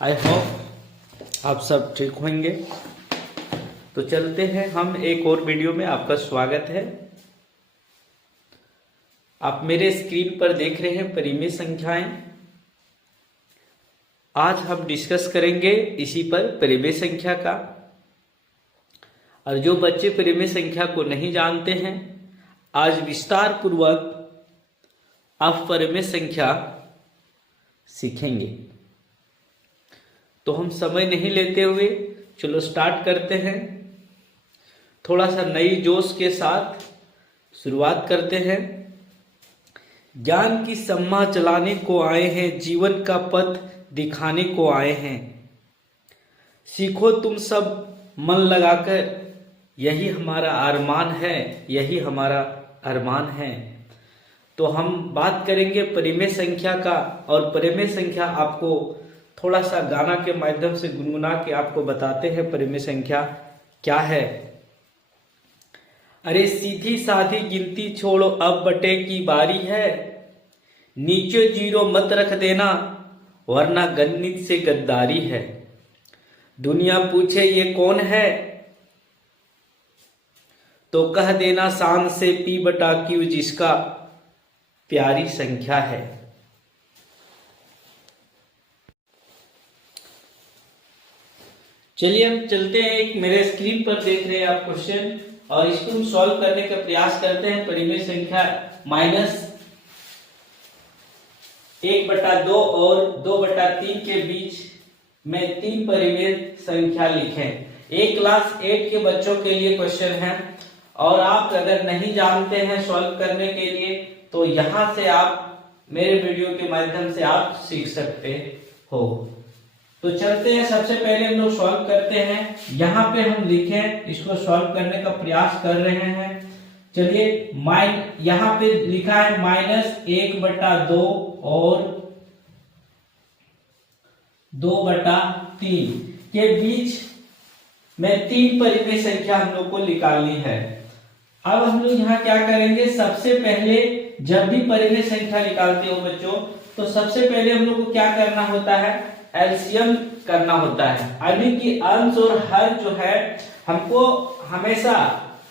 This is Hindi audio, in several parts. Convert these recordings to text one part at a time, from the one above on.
आई होप आप सब ठीक होंगे। तो चलते हैं हम एक और वीडियो में, आपका स्वागत है। आप मेरे स्क्रीन पर देख रहे हैं परिमेय संख्याएं। आज हम डिस्कस करेंगे इसी पर परिमेय संख्या का। और जो बच्चे परिमेय संख्या को नहीं जानते हैं, आज विस्तार पूर्वक आप परिमेय संख्या सीखेंगे। तो हम समय नहीं लेते हुए चलो स्टार्ट करते हैं। थोड़ा सा नई जोश के साथ शुरुआत करते हैं। ज्ञान की सम्मा चलाने को आए हैं, जीवन का पथ दिखाने को आए हैं। सीखो तुम सब मन लगाकर, यही हमारा अरमान है, यही हमारा अरमान है। तो हम बात करेंगे परिमेय संख्या का, और परिमेय संख्या आपको थोड़ा सा गाना के माध्यम से गुनगुना के आपको बताते हैं परिमेय संख्या क्या है। अरे सीधी साधी गिनती छोड़ो, अब बटे की बारी है। नीचे जीरो मत रख देना, वरना गणित से गद्दारी है। दुनिया पूछे ये कौन है, तो कह देना शान से P/Q, जिसका प्यारी संख्या है। चलिए हम चलते हैं। एक मेरे स्क्रीन पर देख रहे हैं आप क्वेश्चन, और इसको हम सॉल्व करने का प्रयास करते हैं। परिमेय संख्या -1/2 और 2/3 के बीच में 3 परिमेय संख्या लिखें। एक क्लास 8 के बच्चों के लिए क्वेश्चन है, और आप अगर नहीं जानते हैं सॉल्व करने के लिए, तो यहां से आप मेरे वीडियो के माध्यम से आप सीख सकते हो। तो चलते हैं, सबसे पहले हम लोग सॉल्व करते हैं। यहाँ पे हम लिखें, इसको सॉल्व करने का प्रयास कर रहे हैं। चलिए, यहाँ पे लिखा है -1/2 और 2/3 के बीच में 3 परिमेय संख्या हम लोग को निकालनी है। अब हम लोग यहाँ क्या करेंगे, सबसे पहले जब भी परिमेय संख्या निकालते हो बच्चों, तो सबसे पहले हम लोग को क्या करना होता है, एलसीएम करना होता है। यानी कि अंश और हर जो है, हमको हमेशा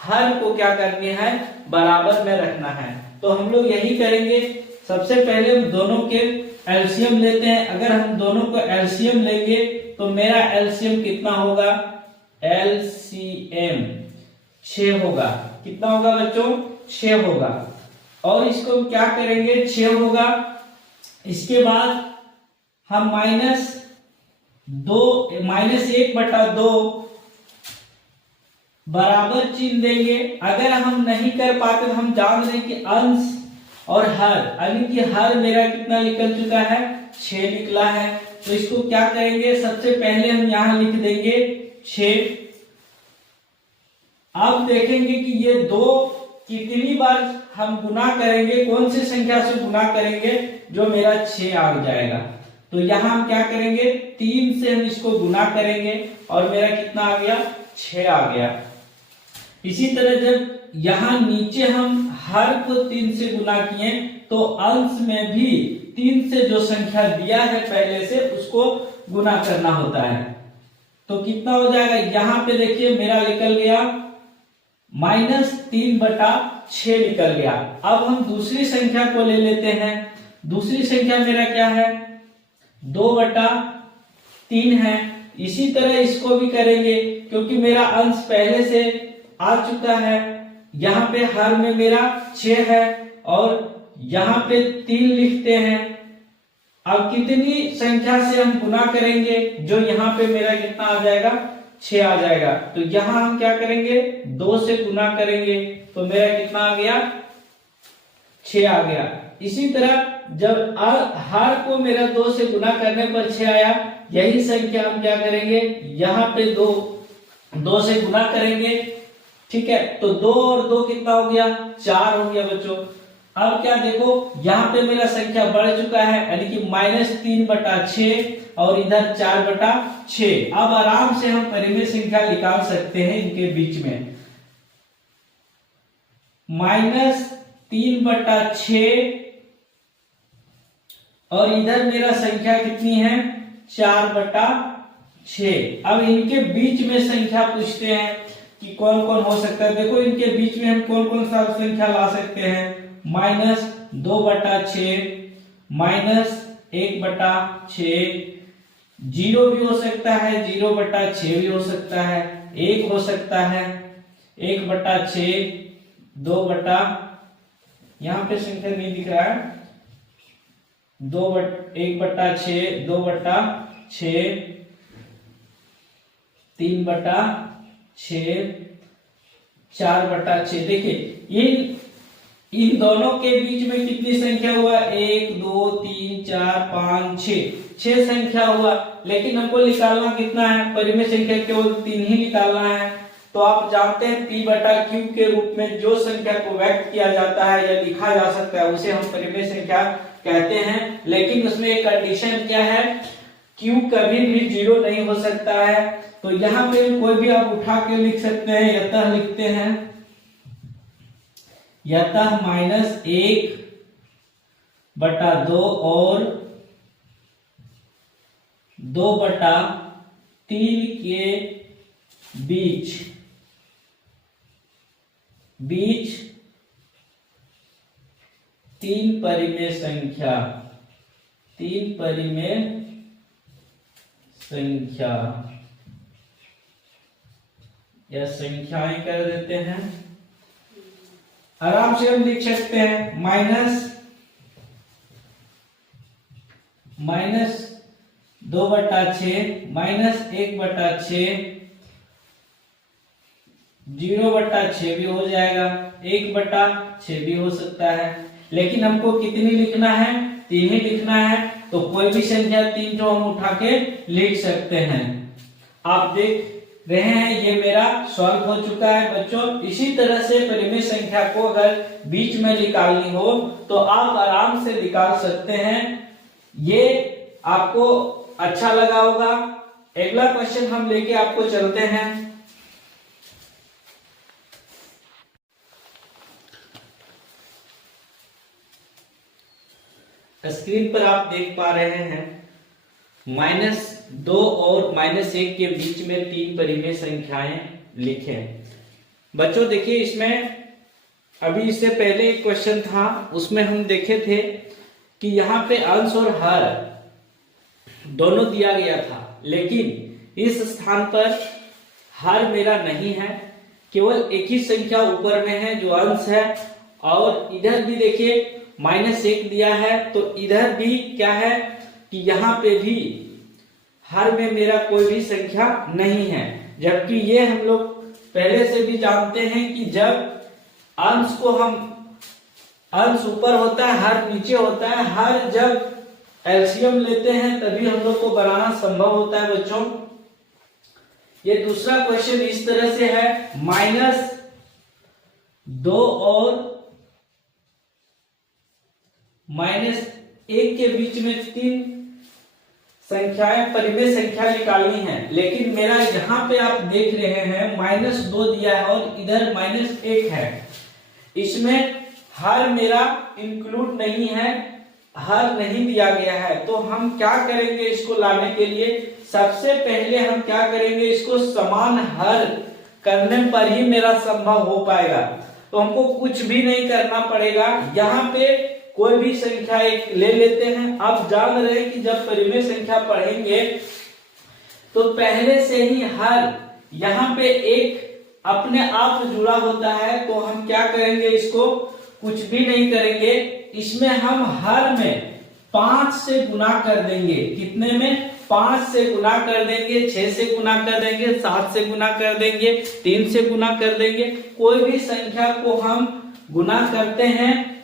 हर को क्या करनी है, बराबर में रखना है। तो हम लोग यही करेंगे। सबसे पहले हम दोनों के एलसीएम लेते हैं। अगर हम दोनों को एलसीएम लेंगे तो मेरा एलसीएम कितना होगा, एलसीएम 6 होगा। कितना होगा बच्चों, 6 होगा। और इसको हम क्या करेंगे, 6 होगा। इसके बाद हम -1/2 बराबर चिन्ह देंगे। अगर हम नहीं कर पाते तो हम जान रहे कि अंश और हर, यानी कि हर मेरा कितना निकल चुका है, 6 निकला है। तो इसको क्या करेंगे, सबसे पहले हम यहां लिख देंगे 6। अब देखेंगे कि ये 2 कितनी बार हम गुना करेंगे, कौन सी संख्या से गुना करेंगे जो मेरा 6 आ जाएगा। तो यहां हम क्या करेंगे, 3 से हम इसको गुना करेंगे, और मेरा कितना आ गया, 6 आ गया। इसी तरह जब यहां नीचे हम हर को 3 से गुना किए, तो अंश में भी 3 से जो संख्या दिया है पहले से, उसको गुना करना होता है। तो कितना हो जाएगा, यहां पे देखिए मेरा निकल गया -3/6 निकल गया। अब हम दूसरी संख्या को ले लेते हैं। दूसरी संख्या मेरा क्या है, 2/3 है। इसी तरह इसको भी करेंगे, क्योंकि मेरा अंश पहले से आ चुका है। यहाँ पे हर में मेरा 6 है, और यहाँ पे 3 लिखते हैं। अब कितनी संख्या से हम गुना करेंगे, जो यहाँ पे मेरा कितना आ जाएगा, 6 आ जाएगा। तो यहाँ हम क्या करेंगे, 2 से गुना करेंगे, तो मेरा कितना आ गया, 6 आ गया। इसी तरह जब हर को मेरा 2 से गुना करने पर 6 आया, यही संख्या हम क्या करेंगे, यहाँ पे 2 से गुना करेंगे। ठीक है, तो 2 और 2 कितना हो गया, 4 हो गया बच्चों। अब क्या देखो, यहाँ पे मेरा संख्या बढ़ चुका है, यानी कि -3/6 और इधर 4/6। अब आराम से हम परिमेय संख्या निकाल सकते हैं इनके बीच में। -3/6 और इधर मेरा संख्या कितनी है, 4/6। अब इनके बीच में संख्या पूछते हैं कि कौन कौन हो सकता है। देखो इनके बीच में हम कौन कौन सा संख्या ला सकते हैं। -2/6, -1/6, 0 भी हो सकता है, 0/6 भी हो सकता है, 1 हो सकता है, 1/6, 2 यहाँ पे संख्या नहीं दिख रहा है, 1/6, 2/6, 3/6, 4/6। देखिए इन दोनों के बीच में कितनी संख्या हुआ, 1 2 3 4 5 6 संख्या हुआ। लेकिन हमको निकालना कितना है, परिमेय संख्या केवल 3 ही निकालना है। तो आप जानते हैं P/Q के रूप में जो संख्या को व्यक्त किया जाता है या लिखा जा सकता है उसे हम परिमेय संख्या कहते हैं। लेकिन उसमें एक कंडीशन क्या है, Q कभी भी 0 नहीं हो सकता है। तो यहाँ पे कोई भी आप उठा के लिख सकते हैं, यतः लिखते हैं, यतः -1/2 और 2/3 के बीच 3 परिमेय संख्या, 3 परिमेय संख्या या संख्याएं कर देते हैं। आराम से हम लिख सकते हैं -2/6, -1/6, 0/6 भी हो जाएगा, 1/6 भी हो सकता है। लेकिन हमको कितनी लिखना है, 3 ही लिखना है। तो कोई भी संख्या 3 जो हम उठा के लिख सकते हैं। आप देख रहे हैं ये मेरा सॉल्व हो चुका है बच्चों। इसी तरह से परिमेय संख्या को अगर बीच में निकालनी हो तो आप आराम से निकाल सकते हैं। ये आपको अच्छा लगा होगा। अगला क्वेश्चन हम लेके आपको चलते हैं। स्क्रीन पर आप देख पा रहे हैं -2 और -1 के बीच में 3 परिमेय संख्याएं लिखें। बच्चों देखिए इसमें अभी इससे पहले एक क्वेश्चन था, उसमें हम देखे थे कि यहाँ पे अंश और हर दोनों दिया गया था। लेकिन इस स्थान पर हर मेरा नहीं है, केवल एक ही संख्या ऊपर में है जो अंश है। और इधर भी देखिए -1 दिया है, तो इधर भी क्या है कि यहाँ पे भी हर में मेरा कोई भी संख्या नहीं है। जबकि ये हम लोग पहले से भी जानते हैं कि जब अंश को हम, अंश ऊपर होता है हर नीचे होता है, हर जब एलसीएम लेते हैं तभी हम लोग को बनाना संभव होता है बच्चों। ये दूसरा क्वेश्चन इस तरह से है, -2 और -1 के बीच में 3 संख्याएं परिमेय संख्या निकालनी है। लेकिन मेरा यहाँ पे आप देख रहे हैं -2 दिया है और इधर -1 है। इसमें हर मेरा इंक्लूड नहीं है, हर नहीं दिया गया है। तो हम क्या करेंगे इसको लाने के लिए, सबसे पहले हम क्या करेंगे, इसको समान हर करने पर ही मेरा संभव हो पाएगा। तो हमको कुछ भी नहीं करना पड़ेगा। यहाँ पे कोई भी संख्या एक ले लेते हैं। आप जान रहे हैं कि जब परिमेय संख्या पढ़ेंगे तो पहले से ही हर यहाँ पे एक अपने आप जुड़ा होता है। तो हम क्या करेंगे, इसको कुछ भी नहीं करेंगे, इसमें हम हर में 5 से गुना कर देंगे। कितने में, 5 से गुना कर देंगे, 6 से गुना कर देंगे, 7 से गुना कर देंगे, 3 से गुना कर देंगे। कोई भी संख्या को हम गुना करते हैं,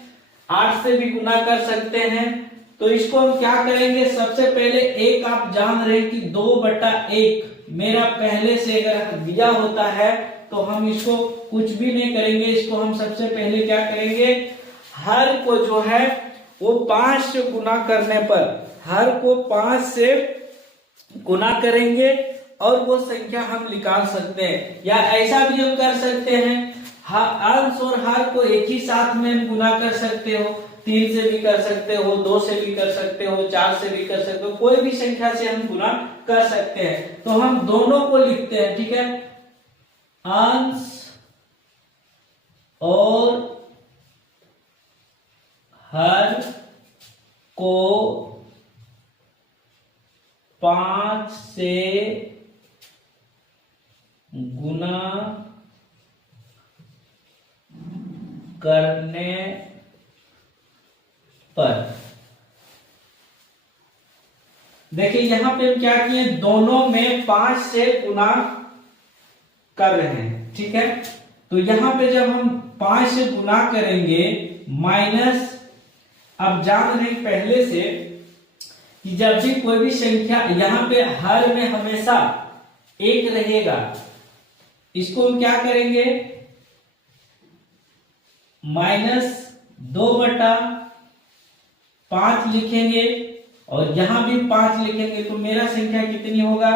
8 से भी गुना कर सकते हैं। तो इसको हम क्या करेंगे, सबसे पहले एक आप जान रहे कि 2/1 मेरा पहले से अगर दिया होता है तो हम इसको कुछ भी नहीं करेंगे। इसको हम सबसे पहले क्या करेंगे, हर को जो है वो 5 से गुना करने पर, हर को 5 से गुना करेंगे और वो संख्या हम निकाल सकते हैं। या ऐसा भी हम कर सकते हैं, अंश और हर को एक ही साथ में गुना कर सकते हो। 3 से भी कर सकते हो, 2 से भी कर सकते हो, 4 से भी कर सकते हो, कोई भी संख्या से हम गुना कर सकते हैं। तो हम दोनों को लिखते हैं, ठीक है, अंश और हर को 5 से गुना करने पर, देखिए यहां पे हम क्या किए, दोनों में 5 से गुना कर रहे हैं, ठीक है। तो यहां पे जब हम 5 से गुना करेंगे माइनस, अब जान रहे पहले से कि जब भी कोई भी संख्या यहाँ पे हर में हमेशा 1 रहेगा, इसको हम क्या करेंगे, -2/5 लिखेंगे, और यहां भी 5 लिखेंगे, तो मेरा संख्या कितनी होगा,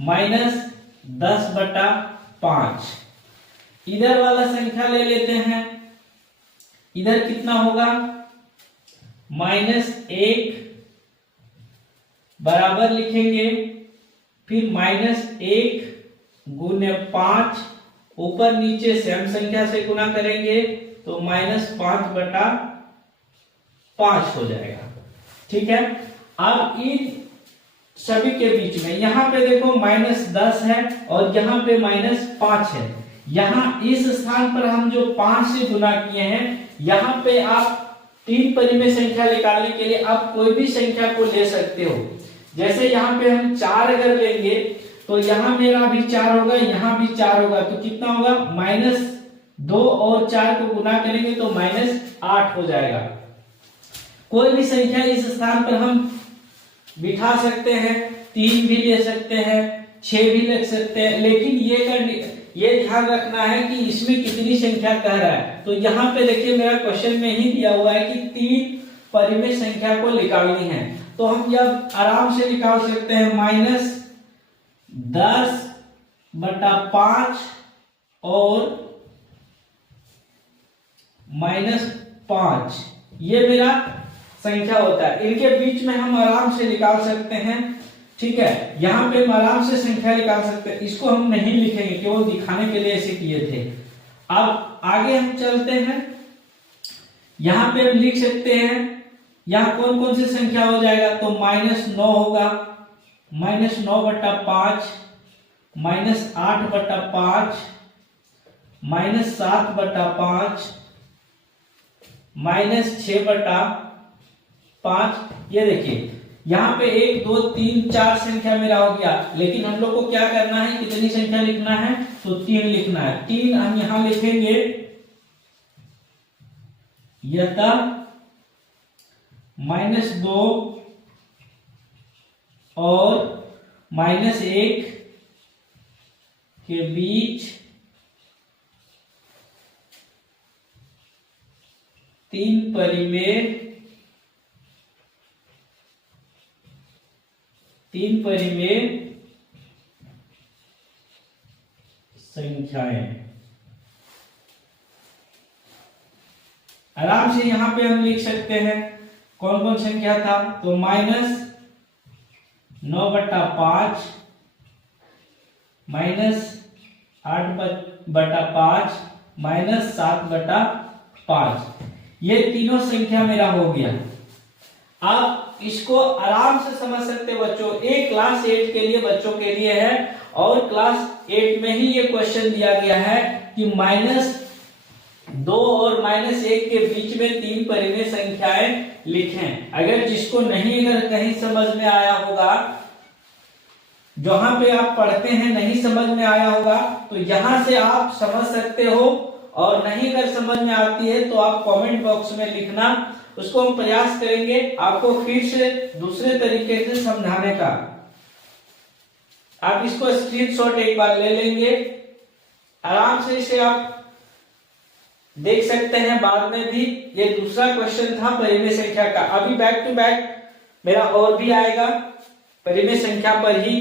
-10/5। इधर वाला संख्या ले लेते हैं, इधर कितना होगा, -1 बराबर लिखेंगे, फिर -1 गुने 5, ऊपर नीचे सेम संख्या से गुना करेंगे तो -5/5 हो जाएगा, ठीक है। अब इन सभी के बीच में यहाँ पे देखो -10 है और यहाँ पे -5 है, यहाँ इस स्थान पर हम जो 5 से गुना किए हैं, यहाँ पे आप 3 परिमेय संख्या निकालने के लिए आप कोई भी संख्या को ले सकते हो। जैसे यहाँ पे हम 4 अगर लेंगे तो यहाँ मेरा भी 4 होगा, यहाँ भी 4 होगा, तो कितना होगा, -2 और 4 को गुना करेंगे तो -8 हो जाएगा। कोई भी संख्या इस स्थान पर हम बिठा सकते हैं, 3 भी ले सकते हैं, 6 भी ले सकते हैं, लेकिन ये ध्यान रखना है कि इसमें कितनी संख्या कह रहा है। तो यहाँ पे देखिए मेरा क्वेश्चन में ही दिया हुआ है कि 3 परिमेय संख्या को निकालनी है, तो हम यह आराम से निकाल सकते हैं, -10/5 और -5, ये मेरा संख्या होता है। इनके बीच में हम आराम से निकाल सकते हैं, ठीक है। यहाँ पे हम आराम से संख्या निकाल सकते हैं, इसको हम नहीं लिखेंगे, केवल दिखाने के लिए ऐसे किए थे। अब आगे हम चलते हैं, यहाँ पे हम लिख सकते हैं, यहाँ कौन कौन सी संख्या हो जाएगा, तो -9 होगा, -9/5, -8/5, -7/5, -6/5। ये देखिए यहाँ पे 1 2 3 4 संख्या मेरा हो गया, लेकिन हम लोग को क्या करना है, कितनी संख्या लिखना है, तो 3 लिखना है। 3 हम यहां लिखेंगे, यथा -2 और -1 के बीच 3 परिमेय संख्याएं। आराम से यहां पे हम लिख सकते हैं कौन कौन संख्या था, तो -9/5, -8/5, -7/5, ये तीनों संख्या मेरा हो गया। आप इसको आराम से समझ सकते बच्चों, एक क्लास 8 के लिए बच्चों के लिए है, और क्लास 8 में ही ये क्वेश्चन दिया गया है कि -2 और -1 के बीच में 3 परिमेय संख्याएं लिखें। अगर जिसको नहीं, अगर कहीं समझ में आया होगा, जहां पे आप पढ़ते हैं नहीं समझ में आया होगा, तो यहां से आप समझ सकते हो, और नहीं अगर समझ में आती है तो आप कमेंट बॉक्स में लिखना, उसको हम प्रयास करेंगे आपको फिर से दूसरे तरीके से समझाने का। आप इसको स्क्रीनशॉट एक बार ले लेंगे, आराम से इसे आप देख सकते हैं, बाद में भी। ये दूसरा क्वेश्चन था परिमेय संख्या का, अभी बैक टू बैक मेरा और भी आएगा परिमेय संख्या पर ही।